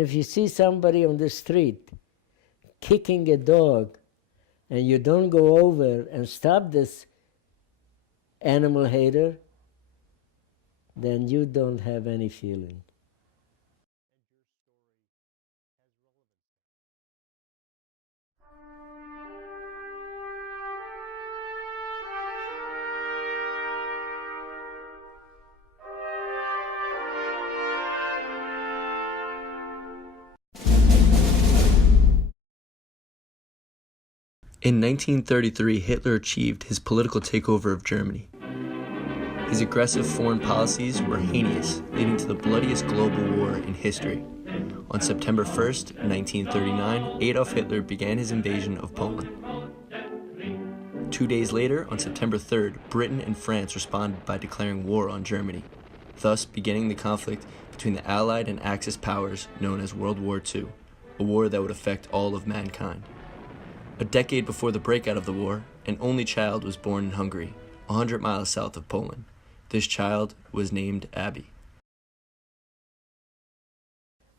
If you see somebody on the street kicking a dog and you don't go over and stop this animal hater, then you don't have any feeling. In 1933, Hitler achieved his political takeover of Germany. His aggressive foreign policies were heinous, leading to the bloodiest global war in history. On September 1st, 1939, Adolf Hitler began his invasion of Poland. 2 days later, on September 3rd, Britain and France responded by declaring war on Germany, thus beginning the conflict between the Allied and Axis powers known as World War II, a war that would affect all of mankind. A decade before the breakout of the war, an only child was born in Hungary, 100 miles south of Poland. This child was named Abby.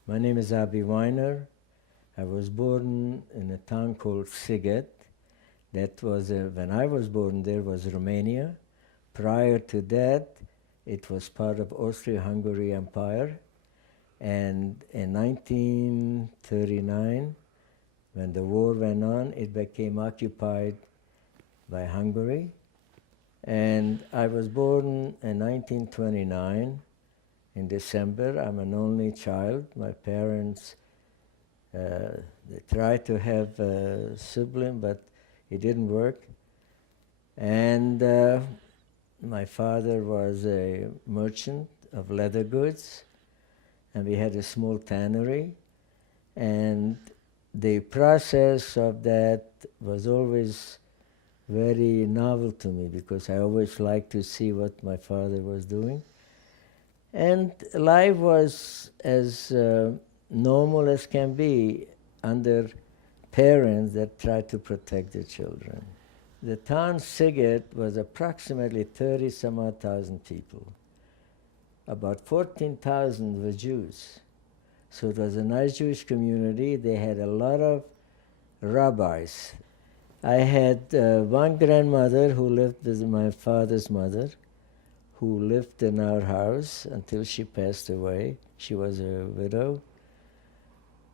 My name is Abi Weiner. I was born in a town called Sziget. That was, when I was born there was Romania. Prior to that, it was part of Austria-Hungary Empire. And in 1939, when the war went on, it became occupied by Hungary. And I was born in 1929 in December. I'm an only child. My parents, they tried to have a sibling, but it didn't work. And my father was a merchant of leather goods, and we had a small tannery. And the process of that was always very novel to me because I always liked to see what my father was doing. And life was as normal as can be under parents that try to protect their children. The town Sziget was approximately 30-some-odd thousand people. About 14,000 were Jews. So it was a nice Jewish community. They had a lot of rabbis. I had one grandmother who lived with my father's mother, who lived in our house until she passed away. She was a widow.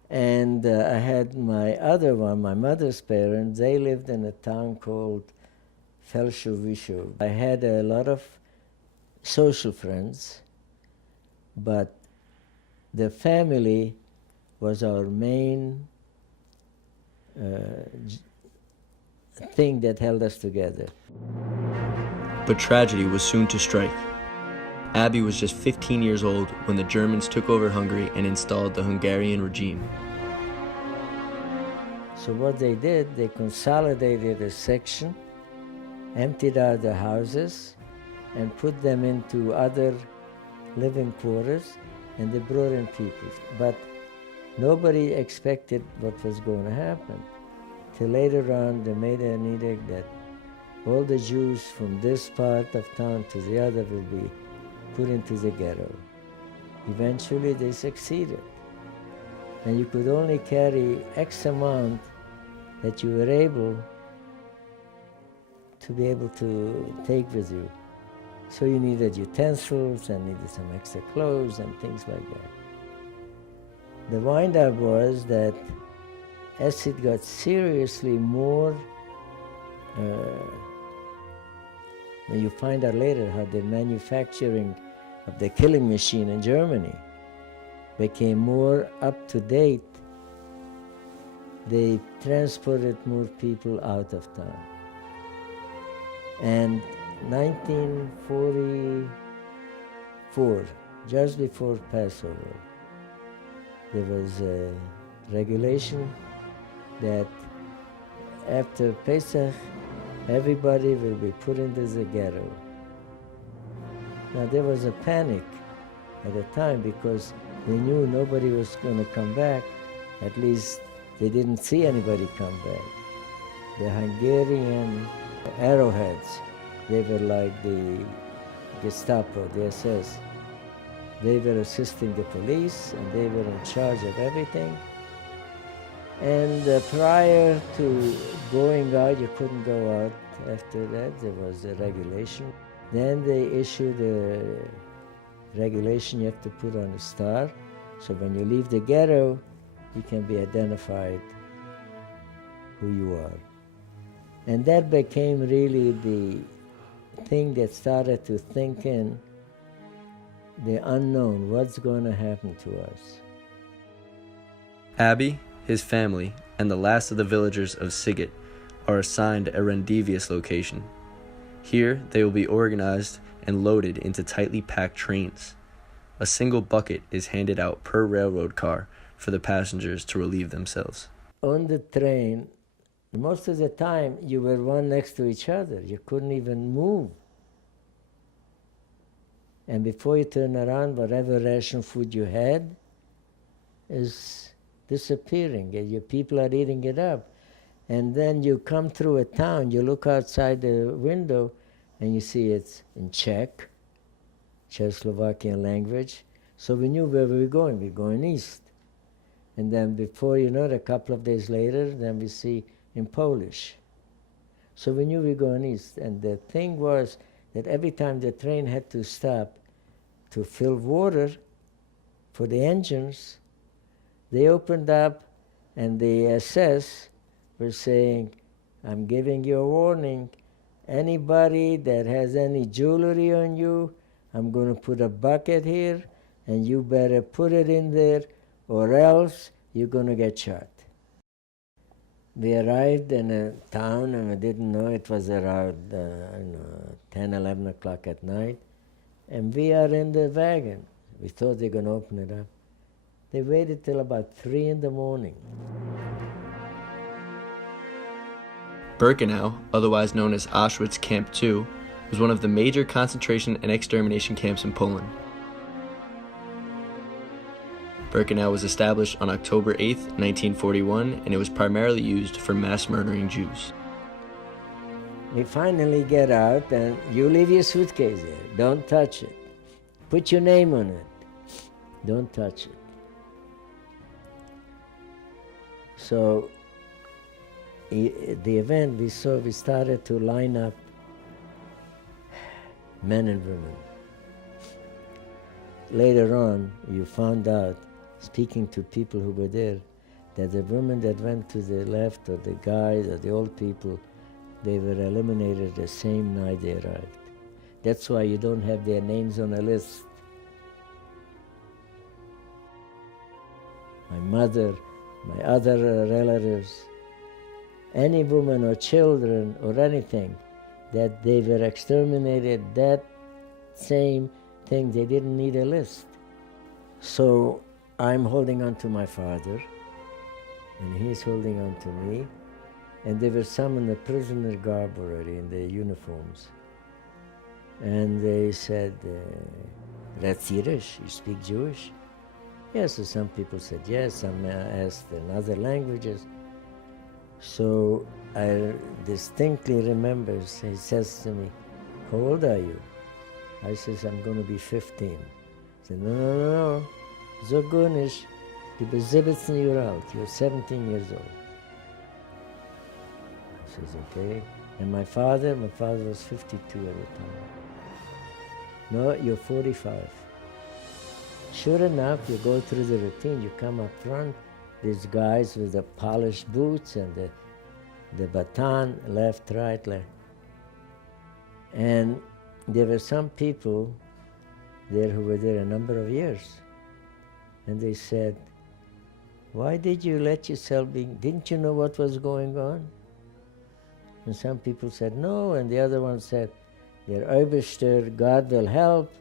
And I had my other one, my mother's parents. They lived in a town called Felsőviső. I had a lot of social friends, but the family was our main thing that held us together. But tragedy was soon to strike. Abby was just 15 years old when the Germans took over Hungary and installed the Hungarian regime. So what they did, they consolidated a section, emptied out the houses, and put them into other living quarters, and they brought in people. But nobody expected what was going to happen. Till later on, they made an edict that all the Jews from this part of town to the other will be put into the ghetto. Eventually, they succeeded. And you could only carry X amount that you were able to take with you. So you needed utensils and needed some extra clothes and things like that. The wind-up was that as it got seriously more, you find out later how the manufacturing of the killing machine in Germany became more up to date. They transported more people out of town. And 1944, just before Passover, there was a regulation that after Pesach, everybody will be put into the ghetto. Now there was a panic at the time because they knew nobody was going to come back. At least they didn't see anybody come back. The Hungarian arrowheads, they were like the Gestapo, the SS. They were assisting the police, and they were in charge of everything. And prior to going out, you couldn't go out after that. There was a regulation. Then they issued a regulation you have to put on a star. So when you leave the ghetto, you can be identified who you are. And that became really the thing that started to think in the unknown, what's going to happen to us. Abbey, his family, and the last of the villagers of Sighet are assigned a rendezvous location. Here, they will be organized and loaded into tightly packed trains. A single bucket is handed out per railroad car for the passengers to relieve themselves. On the train, most of the time, you were one next to each other. You couldn't even move. And before you turn around, whatever ration food you had is disappearing. And your people are eating it up. And then you come through a town, you look outside the window, and you see it's in Czech, Czechoslovakian language. So we knew where we were going. We were going east. And then before you know it, a couple of days later, then we see in Polish. So we knew we were going east. And the thing was that every time the train had to stop to fill water for the engines, they opened up and the SS were saying, I'm giving you a warning. Anybody that has any jewelry on you, I'm going to put a bucket here, and you better put it in there, or else you're going to get shot. We arrived in a town, and we didn't know it was around 10, 11 o'clock at night, and we are in the wagon. We thought they were going to open it up. They waited till about 3 in the morning. Birkenau, otherwise known as Auschwitz Camp II, was one of the major concentration and extermination camps in Poland. Birkenau was established on October 8, 1941, and it was primarily used for mass murdering Jews. We finally get out, and you leave your suitcase there. Don't touch it. Put your name on it. Don't touch it. So the event we saw, we started to line up men and women. Later on, you found out, speaking to people who were there, that the women that went to the left, or the guys, or the old people, they were eliminated the same night they arrived. That's why you don't have their names on a list. My mother, my other relatives, any woman or children or anything, that they were exterminated, that same thing, they didn't need a list. So I'm holding on to my father, and he's holding on to me, and there were some in the prisoner garb already, in their uniforms. And they said, that's Yiddish, you speak Jewish? Yes, so some people said yes, some asked in other languages. So I distinctly remember, he says to me, how old are you? I says, I'm going to be 15. He said, no, so gut nicht, du bist 17 Jahre alt, you're 17 years old. I says, okay. And my father was 52 at the time. No, you're 45. Sure enough, you go through the routine, you come up front, these guys with the polished boots and the baton, left, right, left. And there were some people there who were there a number of years. And they said, why did you let yourself be, didn't you know what was going on? And some people said no, and the other one said, der Oberster, God will help.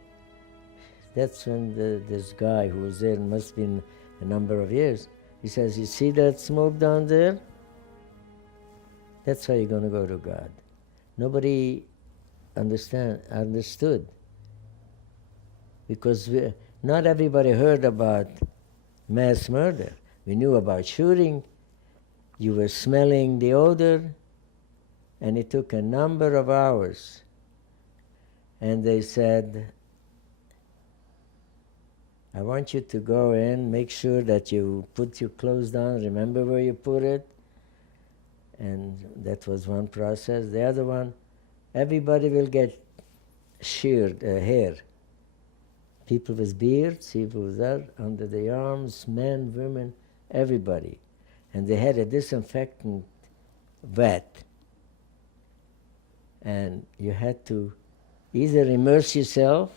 That's when this guy who was there, must have been a number of years, he says, you see that smoke down there? That's how you're going to go to God. Nobody understood. Because not everybody heard about mass murder. We knew about shooting. You were smelling the odor, and it took a number of hours. And they said, I want you to go in, make sure that you put your clothes down, remember where you put it. And that was one process. The other one, everybody will get sheared hair. People with beards, people with that, under the arms, men, women, everybody. And they had a disinfectant vat. And you had to either immerse yourself,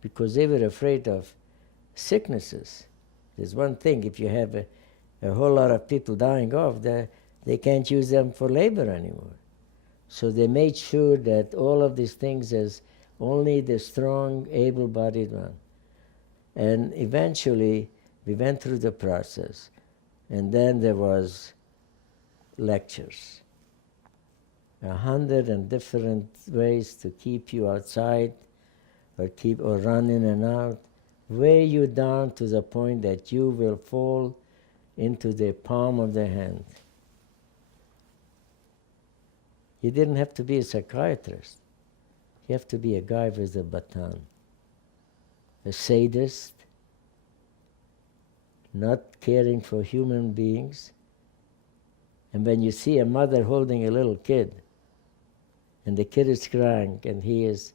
because they were afraid of sicknesses. There's one thing, if you have a whole lot of people dying off, they can't use them for labor anymore. So they made sure that all of these things is only the strong, able-bodied one. And eventually, we went through the process. And then there was lectures. 100 different ways to keep you outside, or run in and out, weigh you down to the point that you will fall into the palm of the hand. You didn't have to be a psychiatrist. You have to be a guy with a baton, a sadist, not caring for human beings. And when you see a mother holding a little kid, and the kid is crying, and he is,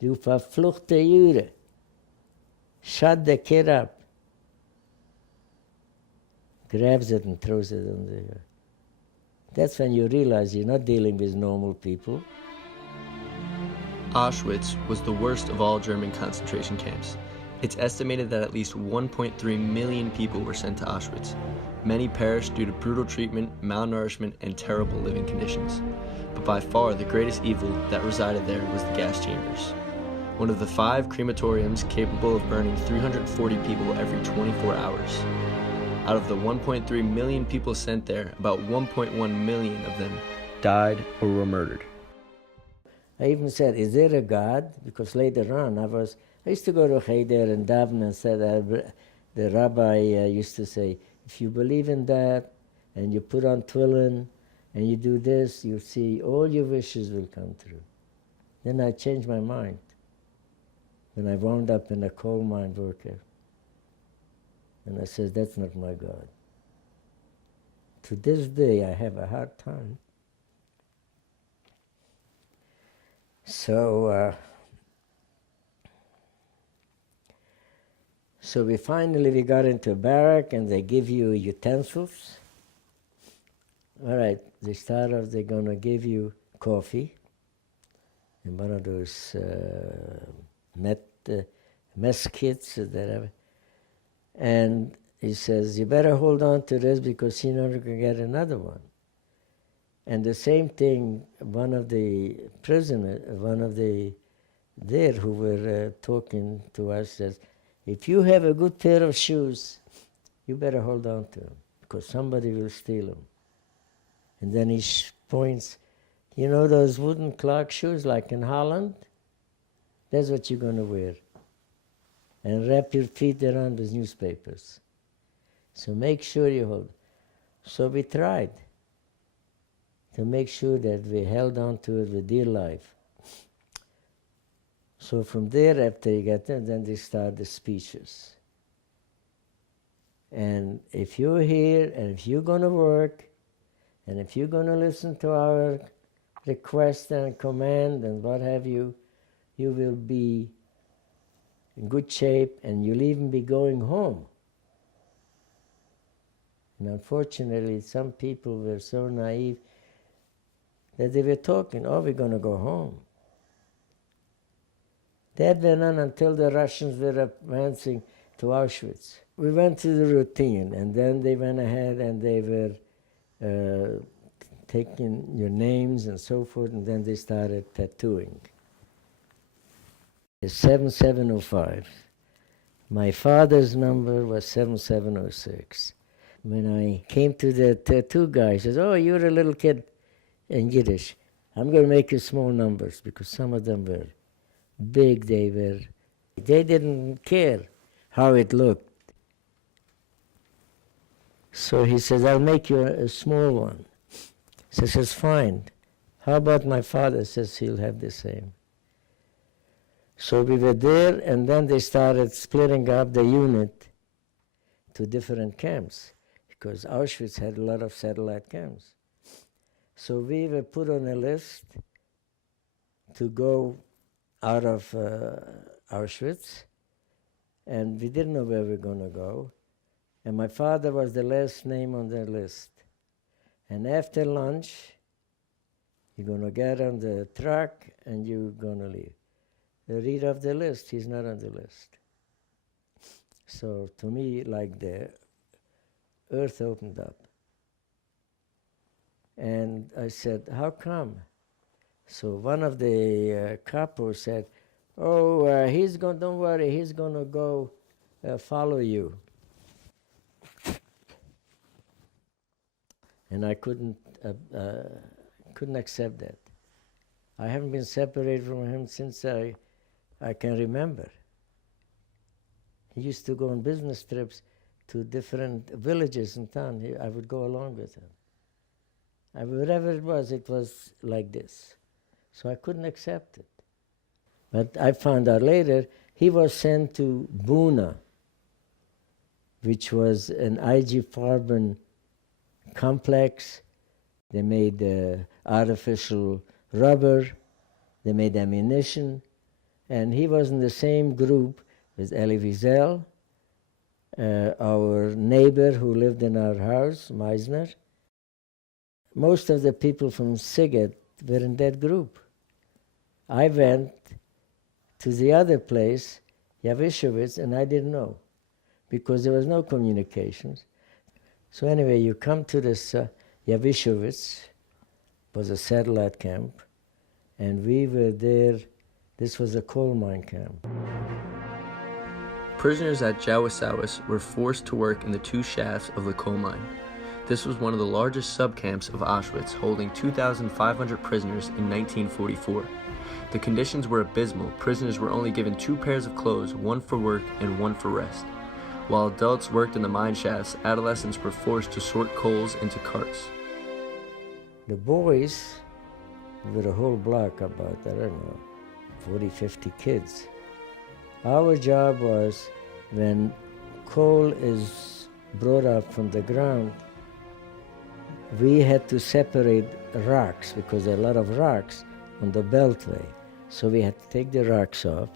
"Du verfluchte Jude," shut the kid up, grabs it and throws it on the ground. That's when you realize you're not dealing with normal people. Auschwitz was the worst of all German concentration camps. It's estimated that at least 1.3 million people were sent to Auschwitz. Many perished due to brutal treatment, malnourishment, and terrible living conditions. But by far the greatest evil that resided there was the gas chambers. One of the 5 crematoriums capable of burning 340 people every 24 hours. Out of the 1.3 million people sent there, about 1.1 million of them died or were murdered. I even said, "Is there a God?" Because later on, I used to go to Cheder and daven, and said, the rabbi used to say, "If you believe in that, and you put on tefillin, and you do this, you see all your wishes will come true." Then I changed my mind when I wound up in a coal mine worker. And I said, that's not my God. To this day, I have a hard time. So we finally got into a barrack, and they give you utensils. All right, they start off, they're going to give you coffee in one of those mess kits that have. And he says, "You better hold on to this, because you're not going to get another one." And the same thing, one of the prisoners, there who were talking to us says, "If you have a good pair of shoes, you better hold on to them, because somebody will steal them." And then he points, "You know those wooden clog shoes like in Holland? That's what you're going to wear. And wrap your feet around with newspapers. So make sure you hold." So we tried to make sure that we held on to it with dear life. So from there, after you get there, then they start the speeches. And if you're here, and if you're going to work, and if you're going to listen to our request and command and what have you, you will be in good shape, and you'll even be going home. And unfortunately, some people were so naive that they were talking, "Oh, we're going to go home." That went on until the Russians were advancing to Auschwitz. We went through the routine, and then they went ahead and they were taking your names and so forth, and then they started tattooing. It's 7705. My father's number was 7706. When I came to the tattoo guy, he says, "Oh, you're a little kid," in Yiddish. "I'm going to make you small numbers," because some of them were big. They didn't care how it looked. So he says, "I'll make you a small one." So he says, "Fine. How about my father?" Says he'll have the same. So we were there, and then they started splitting up the unit to different camps, because Auschwitz had a lot of satellite camps. So we were put on a list to go out of Auschwitz, and we didn't know where we were going to go. And my father was the last name on the list. And after lunch, you're going to get on the truck and you're going to leave. They read off the list, he's not on the list. So to me, like the earth opened up. And I said, how come? So one of the capos said, oh, don't worry, he's going to go follow you. And I couldn't accept that. I haven't been separated from him since I can remember. He used to go on business trips to different villages in town. I would go along with him. Wherever it was like this. So I couldn't accept it. But I found out later, he was sent to Dunne, which was an IG Farben complex. They made artificial rubber, they made ammunition, and he was in the same group with Elie Wiesel, our neighbor who lived in our house, Meisner. Most of the people from Siget were in that group. I went to the other place, Yavishowitz, and I didn't know, because there was no communications. So anyway, you come to this Yavishowitz, was a satellite camp, and we were there. This was a coal mine camp. Prisoners at Jawisawis were forced to work in the two shafts of the coal mine. This was one of the largest subcamps of Auschwitz, holding 2,500 prisoners in 1944. The conditions were abysmal. Prisoners were only given 2 pairs of clothes, one for work and one for rest. While adults worked in the mine shafts, adolescents were forced to sort coals into carts. The boys were a whole block, about, 40, 50 kids. Our job was, when coal is brought up from the ground, we had to separate rocks, because there are a lot of rocks on the beltway. So we had to take the rocks off,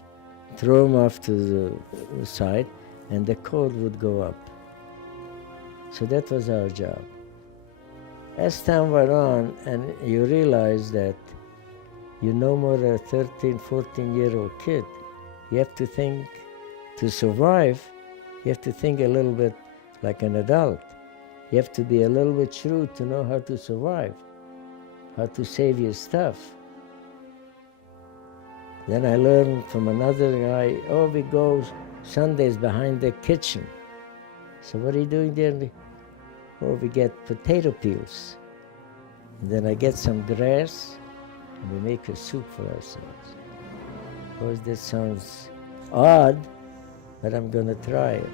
throw them off to the side, and the coal would go up. So that was our job. As time went on, and you realize that you're no more a 13, 14-year-old kid, you have to think, to survive, you have to think a little bit like an adult. You have to be a little bit shrewd to know how to survive, how to save your stuff. Then I learned from another guy, we go Sundays behind the kitchen. So what are you doing there? We get potato peels. And then I get some grass, and we make a soup for ourselves. This sounds odd, but I'm going to try it.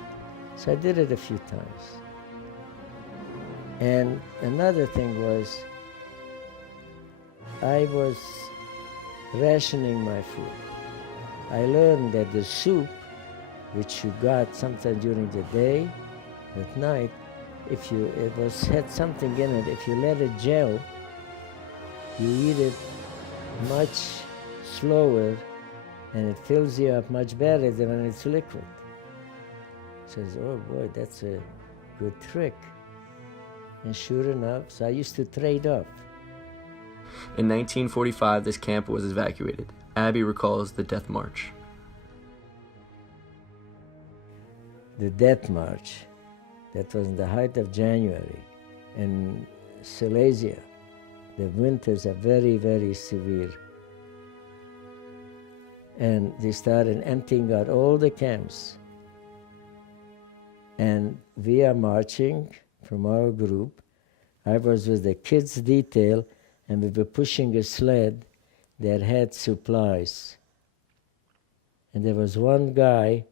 So I did it a few times. And another thing was, I was rationing my food. I learned that the soup, which you got sometime during the day, at night, had something in it, if you let it gel, you eat it much slower, and it fills you up much better than when it's liquid. Says, oh boy, that's a good trick. And sure enough, so I used to trade off. In 1945, this camp was evacuated. Abby recalls the Death March. The Death March, that was in the height of January in Silesia. The winters are very, very severe. And they started emptying out all the camps. And we are marching from our group. I was with the kids' detail, and we were pushing a sled that had supplies. And there was one guy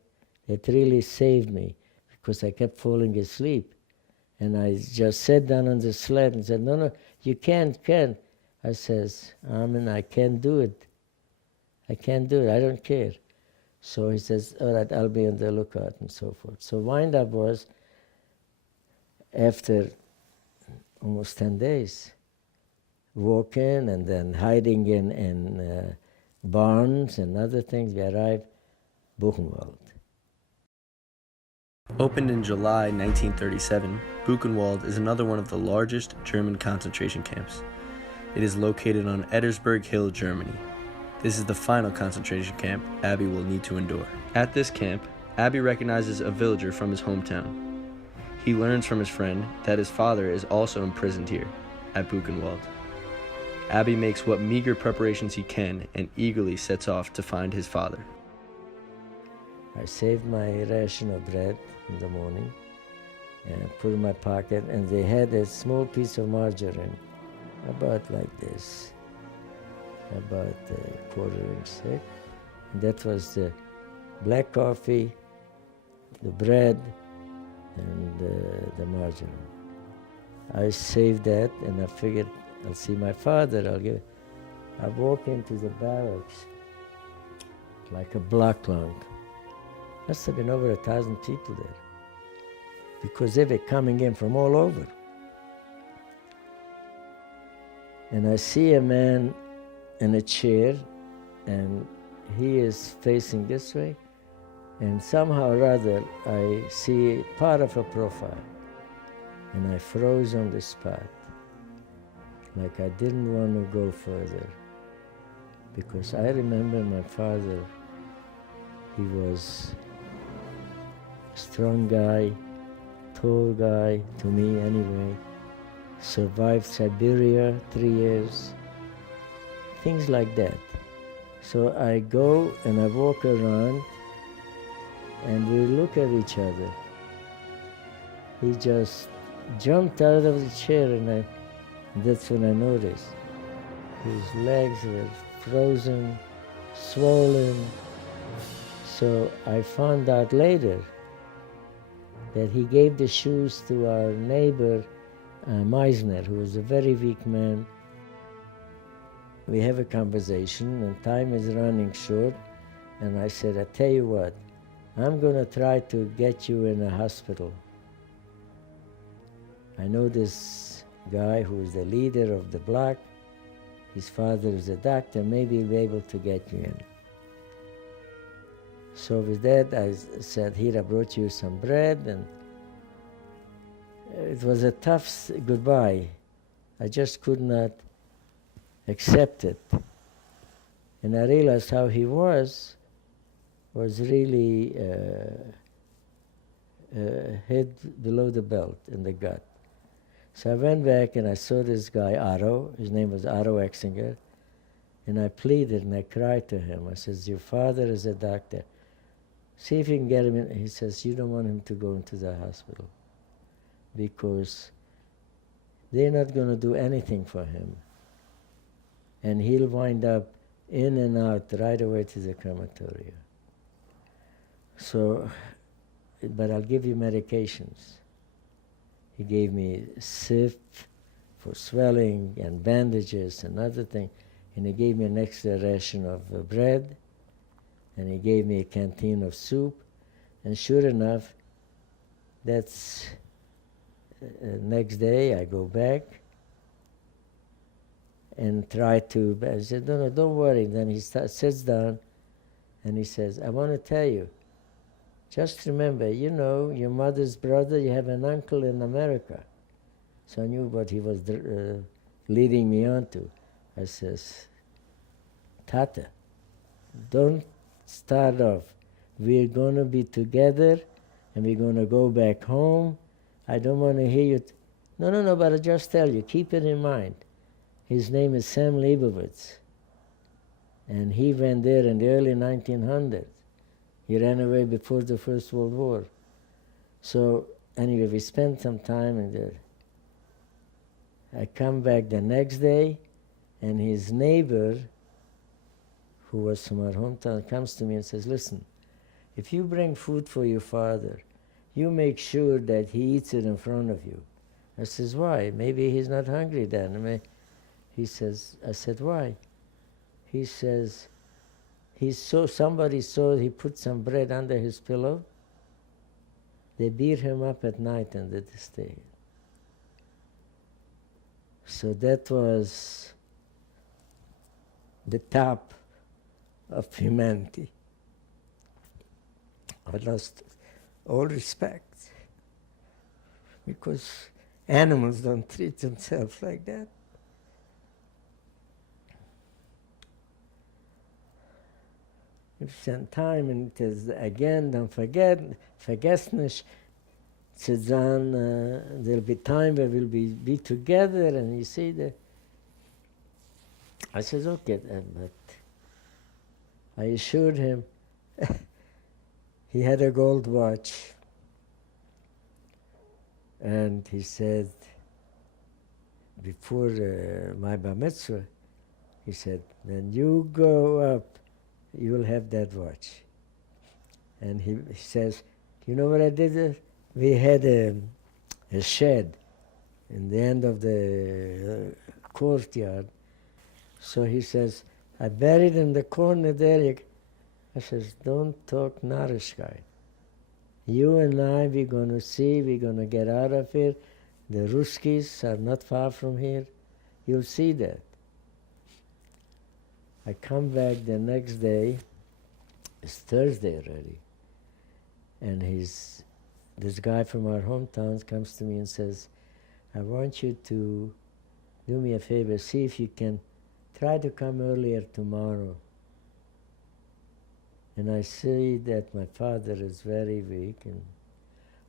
that really saved me, because I kept falling asleep. And I just sat down on the sled and said, no, you can't. I says, I can't do it. I can't do it, I don't care. So he says, all right, I'll be on the lookout and so forth. So wind up was, after almost 10 days, walking and then hiding in barns and other things, we arrived Buchenwald. Opened in July 1937, Buchenwald is another one of the largest German concentration camps. It is located on Ettersberg Hill, Germany. This is the final concentration camp Abby will need to endure. At this camp, Abby recognizes a villager from his hometown. He learns from his friend that his father is also imprisoned here, at Buchenwald. Abby makes what meager preparations he can and eagerly sets off to find his father. I saved my ration of bread in the morning and put it in my pocket, and they had a small piece of margarine, about like this, about a quarter-inch thick. And that was the black coffee, the bread, and the margarine. I saved that, and I figured I'll see my father, I'll give it. I walk into the barracks like a block long. Must have been over 1,000 people there, because they were coming in from all over. And I see a man in a chair, and he is facing this way, and somehow or other I see part of a profile, and I froze on the spot, like I didn't want to go further, because I remember my father. He was a strong guy, tall guy, to me anyway, survived Siberia 3 years, things like that. So I go and I walk around, and we look at each other. He just jumped out of the chair, and that's when I noticed. His legs were frozen, swollen. So I found out later that he gave the shoes to our neighbor, Meisner, who was a very weak man. We have a conversation, and time is running short, and I said, I tell you what, I'm going to try to get you in a hospital. I know this guy who is the leader of the block. His father is a doctor. Maybe he'll be able to get you in. So with that, I said, here, I brought you some bread, and it was a tough goodbye. I just could not accept it. And I realized how he was really head below the belt in the gut. So I went back and I saw this guy, Otto. His name was Otto Exinger. And I pleaded and I cried to him. I says, your father is a doctor. See if you can get him in. He says, you don't want him to go into the hospital because they're not going to do anything for him. And he'll wind up in and out right away to the crematorium. So, but I'll give you medications. He gave me Sif for swelling and bandages and other things. And he gave me an extra ration of bread. And he gave me a canteen of soup. And sure enough, that's next day I go back and try to, I said, no, don't worry. Then he sits down and he says, I want to tell you, just remember, you know, your mother's brother, you have an uncle in America. So I knew what he was leading me on to. I says, Tata, don't start off. We're going to be together and we're going to go back home. I don't want to hear you. No, but I just tell you, keep it in mind. His name is Sam Leibowitz. And he went there in the early 1900s. He ran away before the First World War. So anyway, we spent some time in there. I come back the next day, and his neighbor, who was from our hometown, comes to me and says, listen, if you bring food for your father, you make sure that he eats it in front of you. I says, why? Maybe he's not hungry then. He says, I said, why? He says, somebody saw he put some bread under his pillow. They beat him up at night under the stay. So that was the top of humanity. I lost all respect because animals don't treat themselves like that. If spend time, and it is again, don't forget, vergessnisch zu sein, there'll be time where we'll be together, and you see that. I says, okay, but I assured him, he had a gold watch, and he said, before my bar mitzvah, he said, when you go up, you will have that watch. And he says, you know what I did? We had a shed in the end of the courtyard. So he says, I buried in the corner there. I says, don't talk narishkeit. You and I, we're going to see, we're going to get out of here. The Ruskies are not far from here. You'll see that. I come back the next day, it's Thursday already, and this guy from our hometown comes to me and says, I want you to do me a favor, see if you can try to come earlier tomorrow. And I see that my father is very weak, and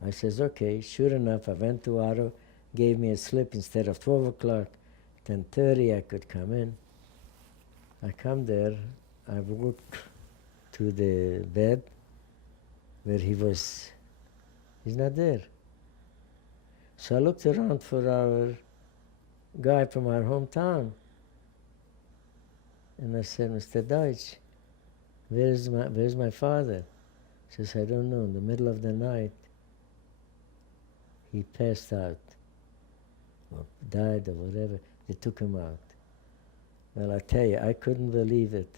I says, okay, sure enough, I went to Aro, gave me a slip instead of 12 o'clock, 10:30 I could come in. I come there, I walk to the bed where he's not there. So I looked around for our guy from our hometown, and I said, Mr. Deutsch, where's my father? He says, I don't know, in the middle of the night, he passed out, or died or whatever, they took him out. Well, I tell you, I couldn't believe it.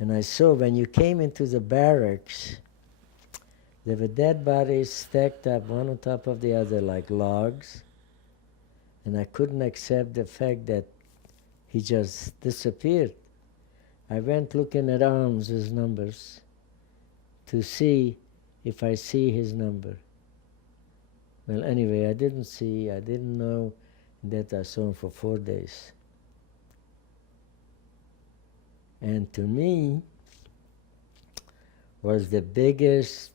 And I saw when you came into the barracks, there were dead bodies stacked up one on top of the other like logs. And I couldn't accept the fact that he just disappeared. I went looking at arms, his numbers, to see if I see his number. Well, anyway, I didn't know that I saw him for 4 days. And to me, was the biggest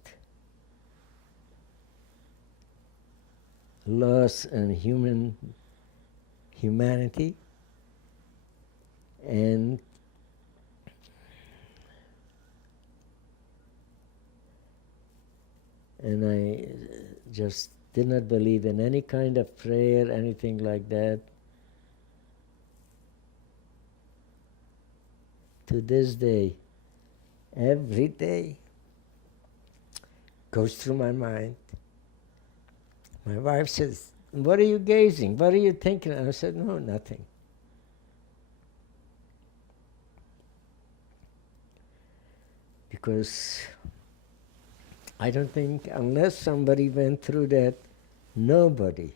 loss in humanity, and I just did not believe in any kind of prayer, anything like that. To this day, every day goes through my mind. My wife says, what are you gazing? What are you thinking? And I said, no, nothing. Because I don't think, unless somebody went through that, nobody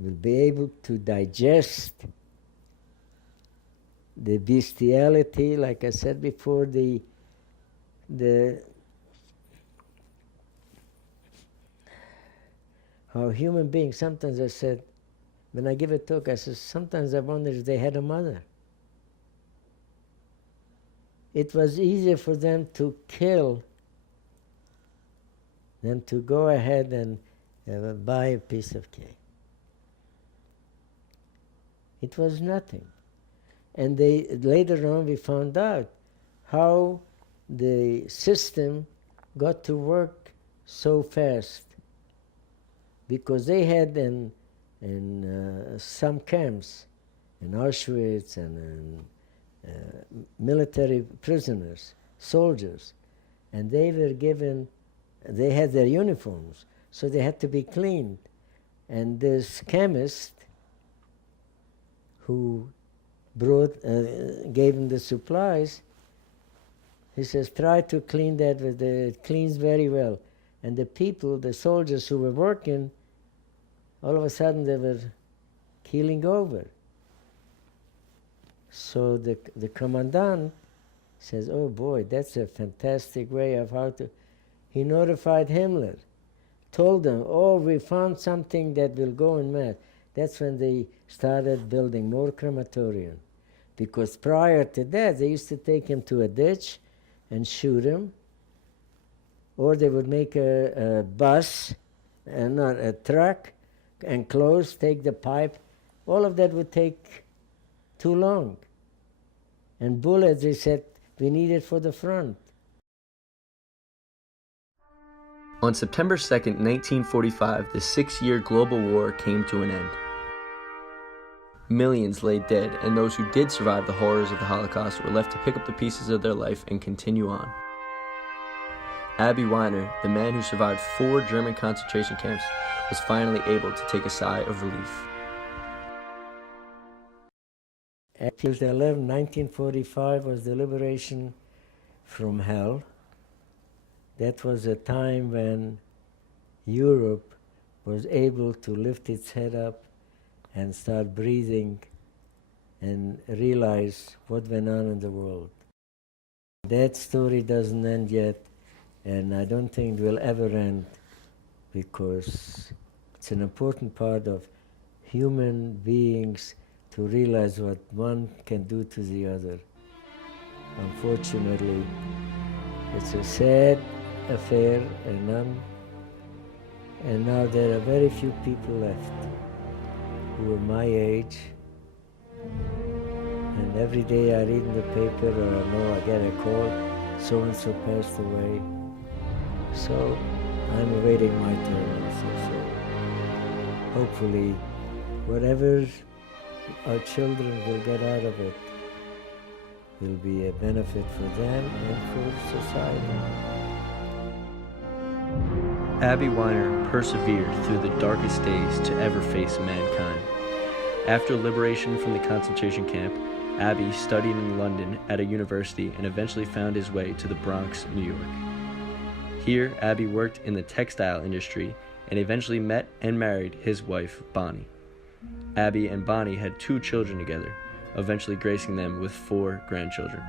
will be able to digest the bestiality, like I said before, the how human beings, sometimes I said, when I give a talk, I said, sometimes I wonder if they had a mother. It was easier for them to kill than to go ahead and buy a piece of cake. It was nothing. And later on we found out how the system got to work so fast, because they had in some camps, in Auschwitz and in military prisoners, soldiers, and they had their uniforms, so they had to be cleaned. And this chemist who gave them the supplies, He says, try to clean that with it cleans very well. And the people, the soldiers who were working, all of a sudden they were keeling over. So the commandant says, oh boy, that's a fantastic way of how to... He notified Himmler, told them, oh, we found something that will go in math. That's when they started building more crematorium. Because prior to that, they used to take him to a ditch and shoot him, or they would make a bus, and not a truck, and close, take the pipe. All of that would take too long. And bullets, they said, we need it for the front. On September 2nd, 1945, the 6-year global war came to an end. Millions lay dead, and those who did survive the horrors of the Holocaust were left to pick up the pieces of their life and continue on. Abby Weiner, the man who survived 4 German concentration camps, was finally able to take a sigh of relief. April 11, 1945 was the liberation from hell. That was a time when Europe was able to lift its head up and start breathing and realize what went on in the world. That story doesn't end yet, and I don't think it will ever end, because it's an important part of human beings to realize what one can do to the other. Unfortunately, it's a sad affair, and now there are very few people left who are my age, and every day I read in the paper, or I know I get a call, so-and-so passed away. So I'm awaiting my turn also. So hopefully whatever our children will get out of it will be a benefit for them and for society. Abby Weiner persevered through the darkest days to ever face mankind. After liberation from the concentration camp, Abby studied in London at a university and eventually found his way to the Bronx, New York. Here, Abby worked in the textile industry and eventually met and married his wife, Bonnie. Abby and Bonnie had 2 children together, eventually gracing them with 4 grandchildren.